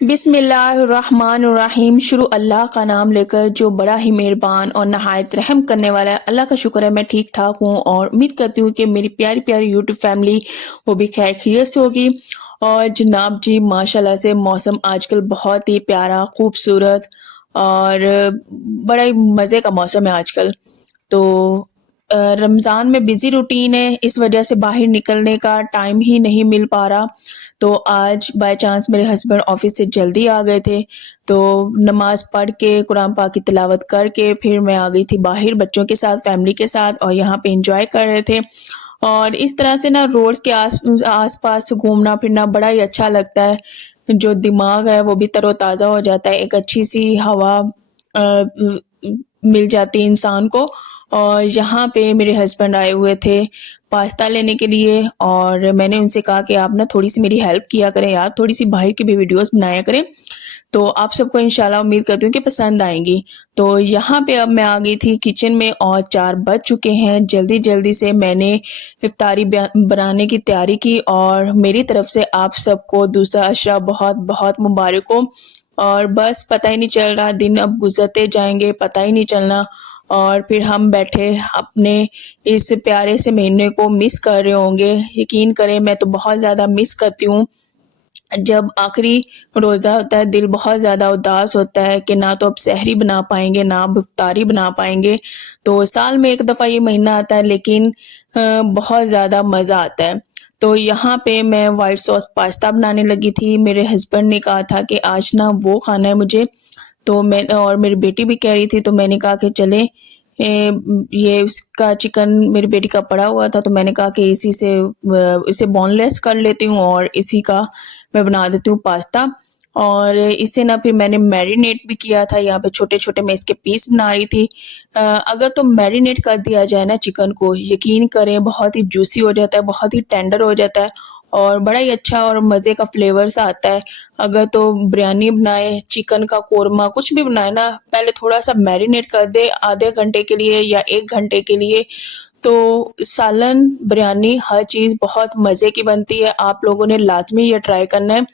बिस्मिल्लाहिर्रहमानिर्रहीम। शुरू अल्लाह का नाम लेकर जो बड़ा ही मेहरबान और नहायत रहम करने वाला है। अल्लाह का शुक्र है मैं ठीक ठाक हूँ और उम्मीद करती हूँ कि मेरी प्यारी प्यारी यूट्यूब फैमिली वो भी खैर खैरियत से होगी। और जनाब जी माशाल्लाह से मौसम आजकल बहुत ही प्यारा खूबसूरत और बड़ा ही मज़े का मौसम है आजकल। तो रमज़ान में बिज़ी रूटीन है, इस वजह से बाहर निकलने का टाइम ही नहीं मिल पा रहा। तो आज बाय चांस मेरे हस्बैंड ऑफ़िस से जल्दी आ गए थे, तो नमाज़ पढ़ के कुरान पाक की तिलावत करके फिर मैं आ गई थी बाहर बच्चों के साथ, फैमिली के साथ और यहाँ पे एन्जॉय कर रहे थे। और इस तरह से ना रोड्स के आस-पास घूमना-फिरना बड़ा ही अच्छा लगता है। जो दिमाग है वो भी तरोताज़ा हो जाता है, एक अच्छी-सी हवा मिल जाती है इंसान को। और यहाँ पे मेरे हस्बैंड आए हुए थे पास्ता लेने के लिए और मैंने उनसे कहा कि आप ना थोड़ी-सी मेरी हेल्प किया करें यार, थोड़ी-सी बाहर की भी वीडियोज़ बनाया करें, तो आप सबको इंशाल्लाह उम्मीद करती हूँ कि पसंद आएँगी। तो यहाँ पे अब मैं आ गई थी किचन में और 4 बज चुके हैं। जल्दी-जल्दी से मैंने इफ्तारी बनाने की तैयारी की और मेरी तरफ से आप सबको दूसरा अशरा बहुत-बहुत मुबारक हो। और बस पता ही नहीं चल रहा, दिन अब गुज़रते जाएँगे, पता ही नहीं चलना। और फिर हम बैठे अपने इस प्यारे से महीने को मिस कर रहे होंगे। यकीन करें मैं तो बहुत ज़्यादा मिस करती हूँ। जब आखिरी रोज़ा होता है दिल बहुत ज़्यादा उदास होता है कि ना तो अब सहरी बना पाएँगे, ना अब इफ्तारी बना पाएँगे। तो साल में 1 दफ़ा ये महीना आता है लेकिन बहुत ज़्यादा मज़ा आता है। तो यहाँ पे मैं व्हाइट सॉस पास्ता बनाने लगी थी। मेरे हस्बैंड ने कहा था कि आज ना वो खाना है मुझे, तो मैं और मेरी बेटी भी कह रही थी, तो मैंने कहा कि चलें ये उसका चिकन मेरी बेटी का पड़ा हुआ था, तो मैंने कहा कि इसी से इसे बोनलेस कर लेती हूँ और इसी का मैं बना देती हूँ पास्ता। और इसे ना फिर मैंने मैरिनेट भी किया था, यहाँ पे छोटे-छोटे मैं इसके पीस बना रही थी। अगर तो मैरिनेट कर दिया जाए ना चिकन को, यकीन करें बहुत ही जूसी हो जाता है, बहुत ही टेंडर हो जाता है और बड़ा ही अच्छा और मज़े का फ्लेवर सा आता है। अगर तो बिरयानी बनाए, चिकन का कोरमा कुछ भी बनाए ना, पहले थोड़ा-सा मैरिनेट कर दें आधे घंटे के लिए या 1 घंटे के लिए, तो सालन, बिरयानी हर चीज़ बहुत मज़े की बनती है। आप लोगों ने लाज़मी ये ट्राई करना है।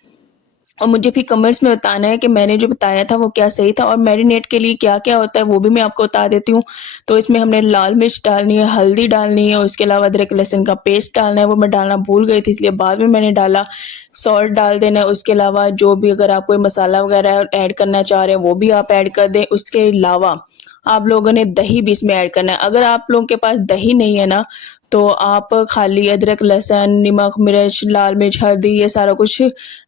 और मुझे फिर कमेंट्स में बताना है कि मैंने जो बताया था वो क्या सही था। और मैरिनेट के लिए क्या-क्या होता है वो भी मैं आपको बता देती हूँ। तो इसमें हमने लाल मिर्च डालनी है, हल्दी डालनी है और उसके अलावा अदरक लहसुन का पेस्ट डालना है, वो मैं डालना भूल गई थी इसलिए बाद में मैंने डाला। सॉल्ट डाल देना है, उसके अलावा जो भी अगर आप कोई मसाला वगैरह ऐड करना चाह रहे हैं वो भी आप ऐड कर दें। उसके अलावा आप लोगों ने दही भी इसमें ऐड करना है। अगर आप लोगों के पास दही नहीं है ना, तो आप खाली अदरक, लहसुन, नमक, मिर्च, लाल मिर्च, हल्दी ये सारा कुछ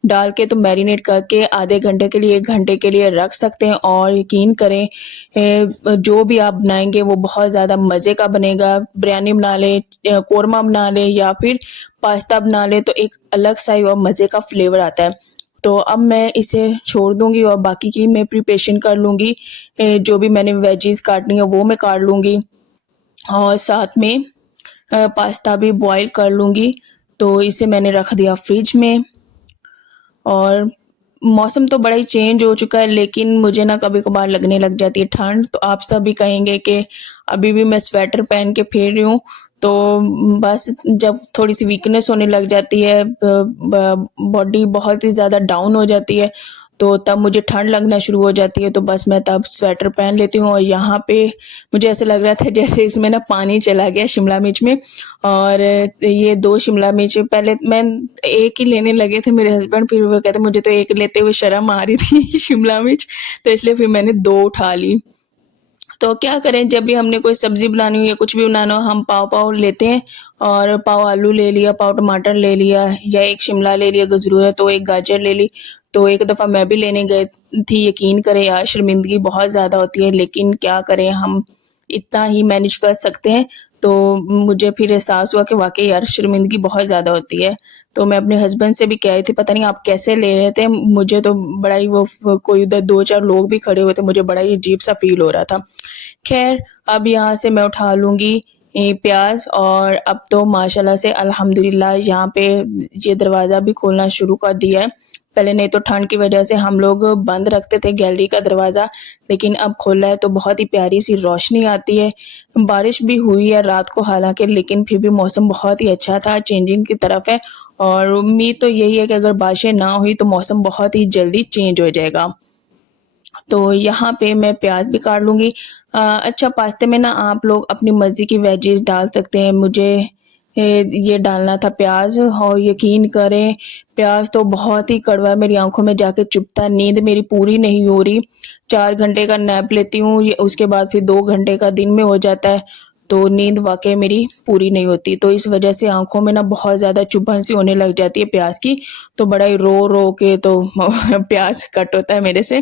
डाल के तो मैरिनेट करके आधे घंटे के लिए 1 घंटे के लिए रख सकते हैं। और यकीन करें जो भी आप बनाएँगे वो बहुत ज़्यादा मज़े का बनेगा। बिरयानी बना लें, कोरमा बना लें या फिर पास्ता बना लें तो एक अलग सा ही और मज़े का फ्लेवर आता है। तो अब मैं इसे छोड़ दूँगी और बाकी की मैं प्रिपरेशन कर लूँगी। जो भी मैंने वेजीज़ काटनी है वो मैं काट लूँगी और साथ में पास्ता भी बॉयल कर लूँगी। तो इसे मैंने रख दिया फ्रिज में। और मौसम तो बड़ा ही चेंज हो चुका है लेकिन मुझे ना कभी-कभार लगने लग जाती है ठंड, तो आप सभी कहेंगे कि अभी भी मैं स्वेटर पहन के फिर रही हूँ। तो बस जब थोड़ी-सी वीकनेस होने लग जाती है, ब बॉडी बहुत ही ज़्यादा डाउन हो जाती है, तो तब मुझे ठंड लगना शुरू हो जाती है, तो बस मैं तब स्वेटर पहन लेती हूँ। और यहाँ पे मुझे ऐसा लग रहा था जैसे इसमें ना पानी चला गया शिमला मिर्च में। और ये 2 शिमला मिर्च पहले मैं 1 ही लेने लगे थे मेरे हस्बैंड, फिर वो कहते मुझे तो 1 लेते हुए शर्म आ रही थी शिमला मिर्च, तो इसलिए फिर मैंने 2 उठा ली। तो क्या करें जब भी हमने कोई सब्ज़ी बनानी हो या कुछ भी बनाना हो हम पाव-पाव लेते हैं और पाव आलू ले लिया, पाव टमाटर ले लिया या 1 शिमला ले लिया अगर ज़रूरत हो, 1 गाजर ले ली। तो एक दफ़ा मैं भी लेने गई थी, यकीन करें यार शर्मिंदगी बहुत ज़्यादा होती है लेकिन क्या करें हम इतना ही मैनेज कर सकते हैं। तो मुझे फिर एहसास हुआ कि वाक़ई यार शर्मिंदगी बहुत ज़्यादा होती है। तो मैं अपने हस्बैंड से भी कह रही थी पता नहीं आप कैसे ले रहे थे? मुझे तो बड़ा ही वो कोई उधर 2-4 लोग भी खड़े हुए थे, मुझे बड़ा ही अजीब-सा फ़ील हो रहा था। ख़ैर अब यहाँ से मैं उठा लूँगी प्याज़ और अब तो माशाल्लाह से अल्हम्दुलिल्लाह यहाँ पे ये दरवाज़ा भी खोलना शुरू कर दिया है। पहले नहीं तो ठंड की वजह से हम लोग बंद रखते थे गैलरी का दरवाज़ा, लेकिन अब खोला है तो बहुत ही प्यारी सी रोशनी आती है। बारिश भी हुई है रात को हालाँकि, लेकिन फिर भी मौसम बहुत ही अच्छा था, चेंजिंग की तरफ है और उम्मीद तो यही है कि अगर बारिशें ना हुई तो मौसम बहुत ही जल्दी चेंज हो जाएगा। तो यहाँ पे मैं प्याज़ भी काट लूँगी। अच्छा, पास्ते में ना आप लोग अपनी मर्ज़ी की वेजिज़ डाल सकते हैं। मुझे ये डालना था प्याज़, और यकीन करें प्याज़ तो बहुत ही कड़वा मेरी आँखों में जाके चुभता है, नींद मेरी पूरी नहीं हो रही। 4 घंटे का नैप लेती हूँ, ये उसके बाद फिर 2 घंटे का दिन में हो जाता है, तो नींद वाक़ई मेरी पूरी नहीं होती। तो इस वजह से आँखों में ना बहुत ज़्यादा चुभन सी होने लग जाती है प्याज़ की, तो बड़ा ही रो-रो के तो प्याज़ कट होता है मेरे से।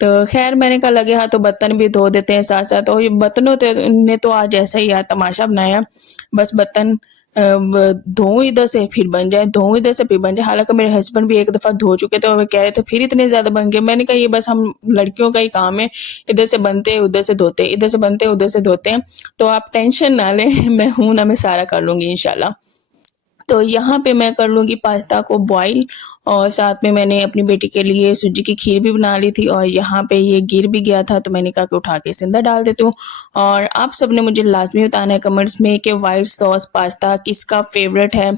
तो ख़ैर मैंने कहा लगे हाथ तो बर्तन भी धो देते हैं साथ-साथ, और ये बर्तनों ते ने तो आज ऐसा ही यार तमाशा बनाया, बस बर्तन ब धोऊँ इधर से फिर बन जाए, धोऊँ इधर से फिर बन जाए। हालाँकि मेरे हस्बैंड भी एक दफ़ा धो चुके थे और वो कह रहे थे फिर इतने ज़्यादा बन गए। मैंने कहा ये बस हम लड़कियों का ही काम है, इधर से बनते हैं, उधर से धोते हैं, इधर से बनते हैं, उधर से धोते हैं। तो आप टेंशन ना लें, मैं हूँ ना, मैं सारा कर लूँगी इंशाल्लाह। तो यहाँ पे मैं कर लूँगी पास्ता को बॉयल, और साथ में मैंने अपनी बेटी के लिए सूजी की खीर भी बना ली थी, और यहाँ पे ये गिर भी गया था तो मैंने कहा कि उठा के इसे अंदर डाल देती हूँ। और आप सबने मुझे लाज़मी बताना है कमेंट्स में कि व्हाइट सॉस पास्ता किसका फ़ेवरेट है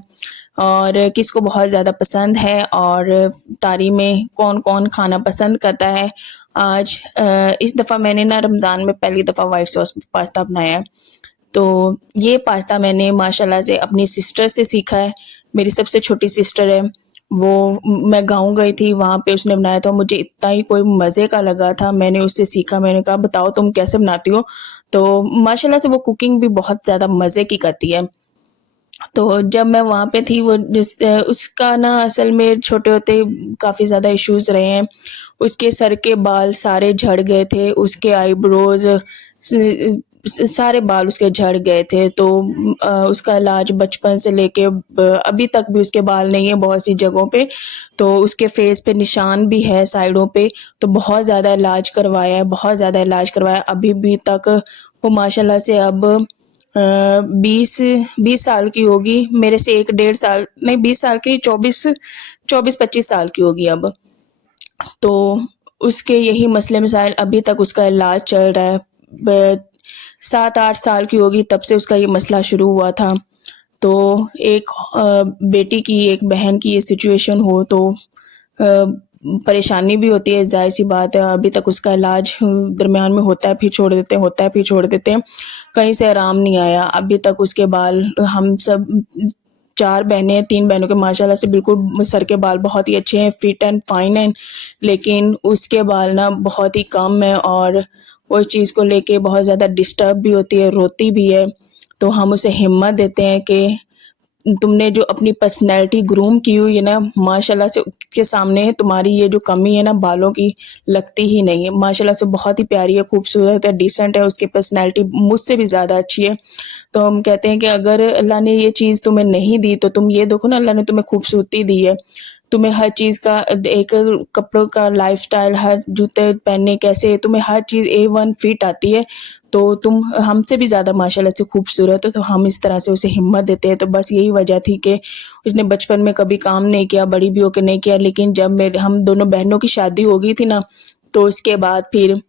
और किसको बहुत ज़्यादा पसंद है, और तारी में कौन-कौन खाना पसंद करता है। आज इस दफ़ा मैंने ना रमज़ान में पहली दफ़ा व्हाइट सॉस पास्ता बनाया है। तो ये पास्ता मैंने माशाल्लाह से अपनी सिस्टर से सीखा है। मेरी सबसे छोटी सिस्टर है, वो मैं गाँव गई थी, वहाँ पे उसने बनाया था, मुझे इतना ही कोई मज़े का लगा था, मैंने उससे सीखा। मैंने कहा बताओ तुम कैसे बनाती हो? तो माशाल्लाह से वो कुकिंग भी बहुत ज़्यादा मज़े की करती है। तो जब मैं वहाँ पे थी, वो उसका ना असल में छोटे होते काफ़ी ज़्यादा इश्यूज़ रहे हैं। उसके सर के बाल सारे झड़ गए थे, उसके आईब्रोज़ सारे बाल उसके झड़ गए थे, तो उसका इलाज बचपन से लेके अभी तक भी उसके बाल नहीं है बहुत सी जगहों पे, तो उसके फेस पे निशान भी है साइडों पे, तो बहुत ज़्यादा इलाज करवाया है, बहुत ज़्यादा इलाज करवाया। अभी भी तक वो माशाल्लाह से अब 20 साल की होगी, मेरे से 1 डेढ़ साल नहीं, 20 साल की, 24-25 साल की होगी अब। तो उसके यही मसले मसाइल अभी तक उसका इलाज चल रहा है। 7-8 साल की होगी तब से उसका ये मसला शुरू हुआ था। तो एक बेटी की, एक बहन की ये सिचुएशन हो तो परेशानी भी होती है, ज़ाहिर-सी बात है। अभी तक उसका इलाज दरमियान में होता है, फिर छोड़ देते हैं, होता है, फिर छोड़ देते हैं। कहीं से आराम नहीं आया। अभी तक उसके बाल, हम सब 4 बहनें हैं, 3 बहनों के माशाल्लाह से बिल्कुल सर के बाल बहुत ही अच्छे हैं, फिट एंड फाइन हैं, लेकिन उसके बाल ना बहुत ही कम हैं, और वो इस चीज़ को लेके बहुत ज़्यादा डिस्टर्ब भी होती है, रोती भी है। तो हम उसे हिम्मत देते हैं कि तुमने जो अपनी पर्सनैलिटी ग्रूम की हुई है ना, माशाल्लाह से उसके सामने तुम्हारी ये जो कमी है ना बालों की, लगती ही नहीं है। माशाल्लाह से बहुत ही प्यारी है, खूबसूरत है, डिसेंट है, उसकी पर्सनैलिटी मुझसे भी ज़्यादा अच्छी है। तो हम कहते हैं कि अगर अल्लाह ने ये चीज़ तुम्हें नहीं दी तो तुम ये देखो ना, अल्लाह ने तुम्हें खूबसूरती दी है। तुम्हें हर चीज़ का एक कपड़ों का लाइफ़स्टाइल, हर जूते पहनने कैसे, तुम्हें हर चीज़ A1 फिट आती है, तो तुम हमसे भी ज़्यादा माशाल्लाह से खूबसूरत हो। तो हम इस तरह से उसे हिम्मत देते हैं। तो बस यही वजह थी कि उसने बचपन में कभी काम नहीं किया, बड़ी भी होके नहीं किया, लेकिन जब हम दोनों बहनों की शादी हो गई थी ना, तो उसके बाद फिर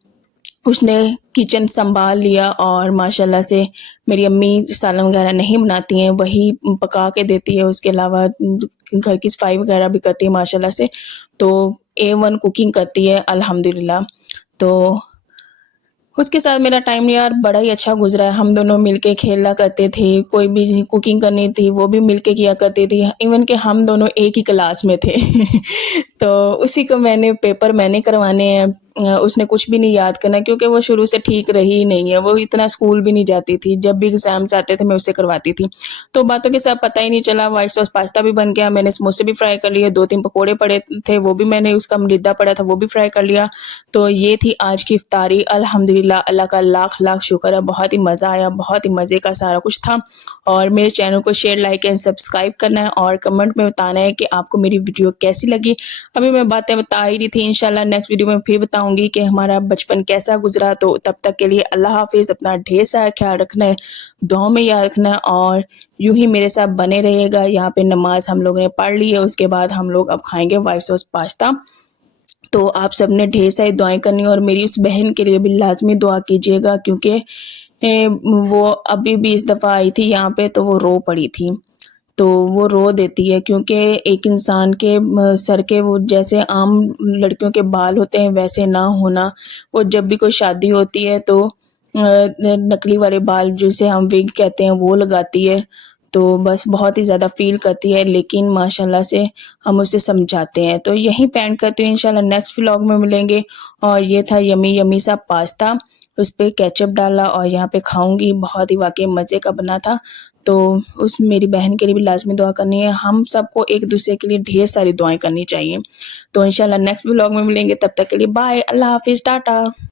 उसने किचन सँभाल लिया, और माशाल्लाह से मेरी अम्मी सालन वगैरह नहीं बनाती हैं, वही पका के देती है, उसके अलावा घर की सफाई वगैरह भी करती है माशाल्लाह से। तो A1 कुकिंग करती है अल्हम्दुलिल्लाह। तो उसके साथ मेरा टाइम यार बड़ा ही अच्छा गुज़रा है। हम दोनों मिलके खेला करते थे, कोई भी कुकिंग करनी थी वो भी मिलके किया करती थी। इवन कि हम दोनों एक ही क्लास में थे। तो उसी को पेपर मैंने करवाने हैं। उसने कुछ भी नहीं याद करना, क्योंकि वो शुरू से ठीक रही ही नहीं है। वो इतना स्कूल भी नहीं जाती थी। जब भी एग्ज़ाम्स आते थे मैं उससे करवाती थी। तो बातों के साथ पता ही नहीं चला, व्हाइट सॉस पास्ता भी बन गया, मैंने समोसे भी फ्राई कर लिए, 2-3 पकोड़े पड़े थे, वो भी मैंने, उसका मलिद्दा पड़ा था वो भी फ्राई कर लिया। तो ये थी आज की इफ्तारी। अल्हम्दुलिल्लाह, अल्लाह का लाख-लाख शुक्र है, बहुत ही मज़ा आया, बहुत ही मज़े का सारा कुछ था। और मेरे चैनल को शेयर, लाइक एंड सब्सक्राइब करना है, और कमेंट में बताना है कि आपको मेरी वीडियो कैसी लगी। अभी मैं बातें बता ही रही थी, इंशाल्लाह नेक्स्ट वीडियो में फिर बताऊँगी। बताऊँगी कि हमारा बचपन कैसा गुज़रा। तो तब तक के लिए अल्लाह हाफ़िज़, अपना ढेर सारा ख़्याल रखना है, दुआओं में याद रखना है और यूँ ही मेरे साथ बने रहिएगा। यहाँ पे नमाज़ हम लोगों ने पढ़ ली है, उसके बाद हम लोग अब खाएँगे व्हाइट सॉस पास्ता। तो आप सबने ढेर सारी दुआएँ करनी और मेरी उस बहन के लिए भी लाज़मी दुआ कीजिएगा, क्योंकि वो अभी भी इस दफ़ा आई थी यहाँ पे तो वो रो पड़ी थी। तो वो रो देती है क्योंकि एक इंसान के सर के वो जैसे आम लड़कियों के बाल होते हैं वैसे ना होना, वो जब भी कोई शादी होती है तो नकली वाले बाल जिसे हम विग कहते हैं वो लगाती है। तो बस बहुत ही ज़्यादा फ़ील करती है, लेकिन माशाल्लाह से हम उसे समझाते हैं। तो यहीं पे एंड करती हूँ, इंशाल्लाह नेक्स्ट व्लॉग में मिलेंगे। और ये था यम्मी यम्मी सा पास्ता, उस पे केचअप डाला और यहाँ पे खाऊँगी, बहुत ही वाक़ई मज़े का बना था। तो उस मेरी बहन के लिए भी लाज़मी दुआ करनी है। हम सबको एक-दूसरे के लिए ढेर सारी दुआएँ करनी चाहिए। तो इंशाल्लाह नेक्स्ट व्लॉग में मिलेंगे, तब तक के लिए बाय, अल्लाह हाफ़िज़, टाटा।